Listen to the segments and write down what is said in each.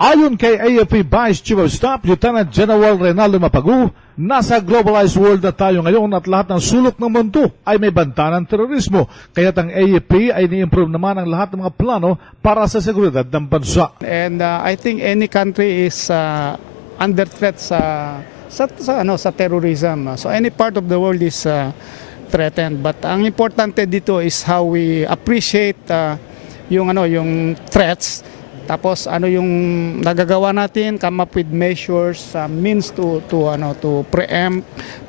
Ayon kay AFP Vice Chief of Staff Lieutenant General Reynaldo Mapagu, nasa globalized world na tayo ngayon at lahat ng sulok ng mundo ay may banta ng terorismo. Kaya't ang AFP ay ni-improve naman ang lahat ng mga plano para sa seguridad ng bansa. And I think any country is under threat sa terrorism. So any part of the world is threatened. But ang importante dito is how we appreciate yung threats. Tapos ano yung nagagawa natin, come up with measures, means to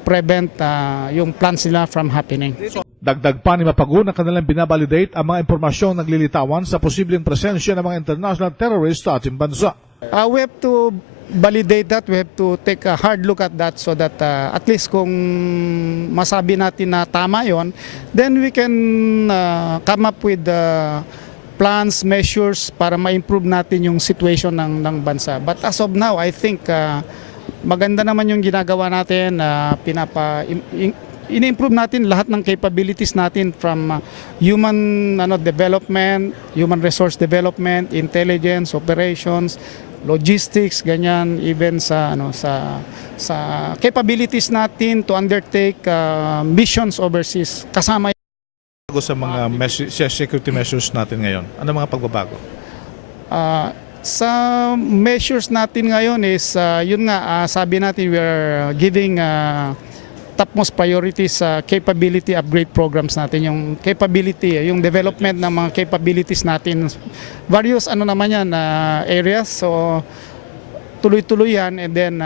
prevent yung plans nila from happening. Dagdag pa ni Mapagu na kanilang binabalidate ang mga impormasyong naglilitawan sa posibleng presensya ng mga international terrorists sa ating bansa. We have to validate that, we have to take a hard look at that so that at least kung masabi natin na tama yon, then we can come up with plans, measures para ma-improve natin yung situation ng bansa. But as of now, I think maganda naman yung ginagawa natin, ini-improve natin lahat ng capabilities natin from human development, human resource development, intelligence, operations, logistics, ganyan, even sa capabilities natin to undertake missions overseas. Kasama Sa mga security measures natin ngayon, ano mga pagbabago? Sa measures natin ngayon is, yun nga, sabi natin we are giving topmost priority sa capability upgrade programs natin. Yung capability, yung development ng mga capabilities natin. Various areas, so tuloy-tuloy yan. And then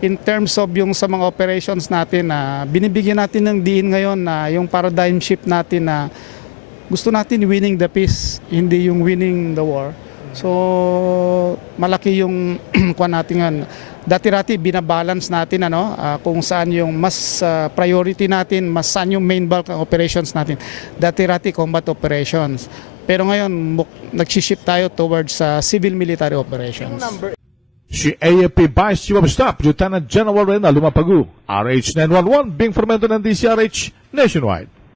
in terms of yung sa mga operations natin, binibigyan natin ng diin ngayon na yung paradigm shift natin na gusto natin winning the peace, hindi yung winning the war. So malaki yung kuha natin yan. Dati-rati binabalance natin kung saan yung mas priority natin, mas saan yung main bulk ng operations natin. Dati-rati combat operations. Pero ngayon nag-shift tayo towards civil military operations. Si AFP Vice Chief of Staff Lieutenant General Reynaldo Mapagu, RH 911, Bing Fermento ng DCRH Nationwide.